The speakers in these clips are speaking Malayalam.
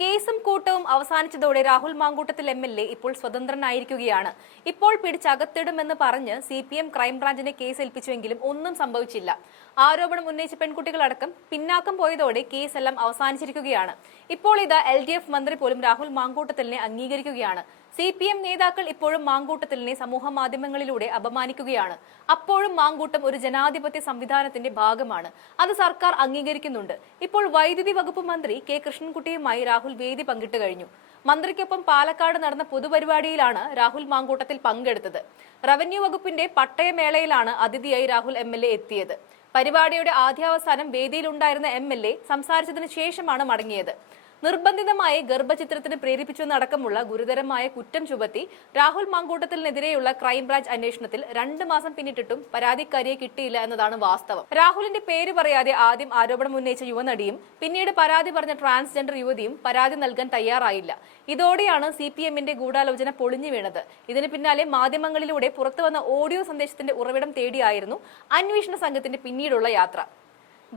കേസും കൂട്ടവും അവസാനിച്ചതോടെ രാഹുൽ മാങ്കൂട്ടത്തിൽ എം.എൽ.എ. ഇപ്പോൾ സ്വതന്ത്രനായിരിക്കുകയാണ്. ഇപ്പോൾ പിടിച്ചകത്തിടുമെന്ന് പറഞ്ഞ് CPM ക്രൈംബ്രാഞ്ചിനെ കേസ് ഏൽപ്പിച്ചുവെങ്കിലും ഒന്നും സംഭവിച്ചില്ല. ആരോപണം ഉന്നയിച്ച പെൺകുട്ടികളടക്കം പിന്നാക്കം പോയതോടെ കേസെല്ലാം അവസാനിച്ചിരിക്കുകയാണ്. ഇപ്പോൾ ഇതാ LDF മന്ത്രി പോലും രാഹുൽ മാങ്കൂട്ടത്തിലിനെ അംഗീകരിക്കുകയാണ്. CPM നേതാക്കൾ ഇപ്പോഴും മാങ്കൂട്ടത്തിലിനെ സമൂഹ മാധ്യമങ്ങളിലൂടെ അപമാനിക്കുകയാണ്. അപ്പോഴും മാങ്കൂട്ടം ഒരു ജനാധിപത്യ സംവിധാനത്തിന്റെ ഭാഗമാണ്. അത് സർക്കാർ അംഗീകരിക്കുന്നുണ്ട്. ഇപ്പോൾ വൈദ്യുതി വകുപ്പ് മന്ത്രി K. കൃഷ്ണൻകുട്ടിയുമായി രാഹുൽ വേദി പങ്കിട്ട് കഴിഞ്ഞു. മന്ത്രിക്കൊപ്പം പാലക്കാട് നടന്ന പൊതുപരിപാടിയിലാണ് രാഹുൽ മാങ്കൂട്ടത്തിൽ പങ്കെടുത്തത്. റവന്യൂ വകുപ്പിന്റെ പട്ടയമേളയിലാണ് അതിഥിയായി രാഹുൽ MLA എത്തിയത്. പരിപാടിയുടെ ആദ്യാവസാനം വേദിയിലുണ്ടായിരുന്ന MLA സംസാരിച്ചതിനു ശേഷമാണ് മടങ്ങിയത്. നിർബന്ധിതമായി ഗർഭചിത്രത്തിന് പ്രേരിപ്പിച്ചെന്നടക്കമുള്ള ഗുരുതരമായ കുറ്റം ചുമത്തി രാഹുൽ മാങ്കൂട്ടത്തിനെതിരെയുള്ള ക്രൈംബ്രാഞ്ച് അന്വേഷണത്തിൽ 2 മാസം പിന്നിട്ടിട്ടും പരാതിക്കാരിയെ കിട്ടിയില്ല എന്നതാണ് വാസ്തവം. രാഹുലിന്റെ പേര് പറയാതെ ആദ്യം ആരോപണം ഉന്നയിച്ച യുവനടിയും പിന്നീട് പരാതി പറഞ്ഞ ട്രാൻസ്ജെൻഡർ യുവതിയും പരാതി നൽകാൻ തയ്യാറായില്ല. ഇതോടെയാണ് CPMന്റെ ഗൂഢാലോചന പൊളിഞ്ഞു വീണത്. ഇതിന് പിന്നാലെ മാധ്യമങ്ങളിലൂടെ പുറത്തുവന്ന ഓഡിയോ സന്ദേശത്തിന്റെ ഉറവിടം തേടിയായിരുന്നു അന്വേഷണ സംഘത്തിന്റെ പിന്നീടുള്ള യാത്ര.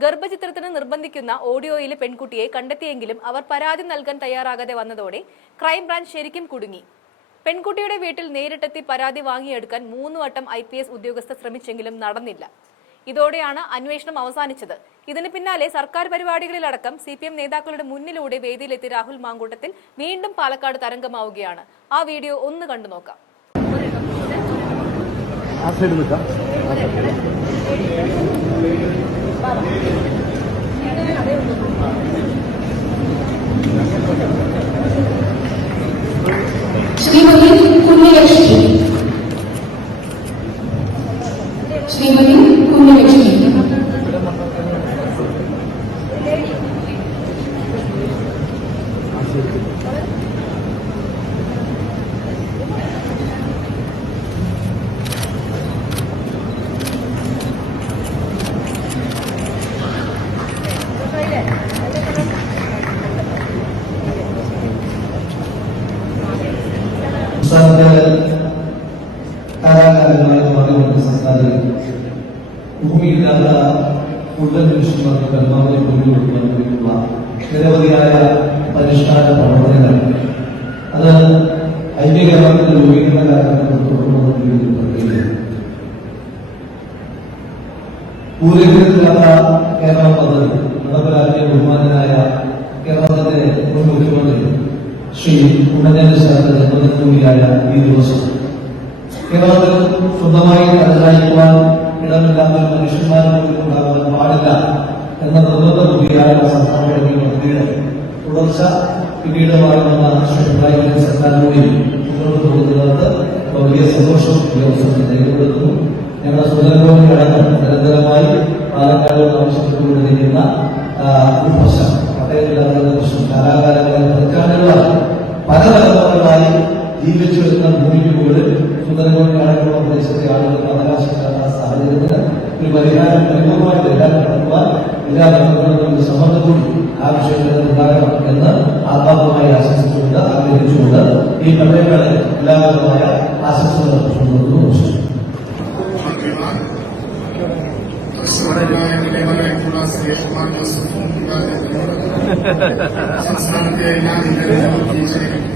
ഗർഭചിത്രത്തിന് നിർബന്ധിക്കുന്ന ഓഡിയോയിലെ പെൺകുട്ടിയെ കണ്ടെത്തിയെങ്കിലും അവർ പരാതി നൽകാൻ തയ്യാറാകാതെ വന്നതോടെ ക്രൈംബ്രാഞ്ച് ശരിക്കും കുടുങ്ങി. പെൺകുട്ടിയുടെ വീട്ടിൽ നേരിട്ടെത്തി പരാതി വാങ്ങിയെടുക്കാൻ 3 വട്ടം IPS ഉദ്യോഗസ്ഥർ ശ്രമിച്ചെങ്കിലും നടന്നില്ല. ഇതോടെയാണ് അന്വേഷണം അവസാനിച്ചത്. ഇതിന് പിന്നാലെ സർക്കാർ പരിപാടികളിലടക്കം CPM നേതാക്കളുടെ മുന്നിലൂടെ വേദിയിലെത്തി രാഹുൽ മാങ്കൂട്ടത്തിൽ വീണ്ടും പാലക്കാട് തരംഗമാവുകയാണ്. ആ വീഡിയോ ഒന്ന് കണ്ടു നോക്കാം. ശ്രീമതി കുഞ്ഞലക്ഷ്മി കാലാകാലങ്ങളായി സംസ്ഥാനത്തിൽ ഭൂമിയില്ലാത്ത കൂടുതൽ മനുഷ്യന്മാർക്ക് പരമാവധി ഭൂമി കൊടുക്കുന്നതിനുള്ള നിരവധിയായ പരിഷ്കാര പ്രവർത്തനങ്ങൾ അത് ഐക്യകേരളത്തിന്റെ രൂപീകരണ കാലഘട്ടത്തിൽ തുടർന്നുകൊണ്ടിരിക്കുന്ന പ്രക്രിയയാണ്. ഭൂരിപക്ഷത്തില്ലാത്ത കേരളം പദ്ധതി നടപ്പിലാക്കിയ ബഹുമാനായ കേരളത്തിന്റെ മുൻ മുഖ്യമന്ത്രി ശ്രീ ഉമ്മൻചാണ്ടി സാറിന്റെ ജന്മദിനം കൂടിയായ ഈ ദിവസം കേരളത്തിൽ സ്വന്തമായി തലചായ്ക്കുവാൻ ഇടമില്ലാത്ത മനുഷ്യന്മാരും ഉണ്ടാകാൻ പാടില്ല എന്ന നിർബന്ധ ബുദ്ധിയായ സംസ്ഥാന പദ്ധതിയുടെ തുടർച്ച പിന്നീട് വന്ന ശ്രീ പിണറായി വിജയൻ സർക്കാരിലൂടെ മുന്നോട്ട് പോകുന്നത് വലിയ സന്തോഷം ഈ അവസരത്തിൽ രേഖപ്പെടുത്തുന്നു. ഞങ്ങളുടെ സുന്ദരഗോപി അടക്കം നിരന്തരമായി പാലക്കാട് ആവശ്യപ്പെട്ടുകൊണ്ടിരിക്കുന്ന ഒരു പ്രശ്നം പട്ടയമില്ലാത്ത പ്രശ്നം കാലാകാലങ്ങളെ പതിറ്റാണ്ടുകളായി പല തലമുറകളായി ജീവിച്ചു വരുന്ന ഭൂമിക്ക് മുകളിൽ സുന്ദരഗോപി അടക്കമുള്ള പ്രദേശത്തെ ആളുകൾക്ക് അവകാശമില്ലാത്ത സാഹചര്യത്തിന് ഒരു പരിഹാരം പരിപൂർണമായി നടത്തുവാൻ എല്ലാ ബന്ധങ്ങളുടെയും സമ്മർദ്ദത്തോടെ ആ വിഷയത്തിൽ ഉണ്ടാകണം എന്ന് ആത്മാർത്ഥമായി ആശംസിച്ചുകൊണ്ട് ആഗ്രഹിച്ചുകൊണ്ട് ഈ പട്ടയങ്ങളെ എല്ലാവിധമായ ആശംസകൾ അർപ്പിച്ചുകൊണ്ടുവന്നു. സംസ്ഥാനത്തെ എല്ലാ നമസ്കാരം.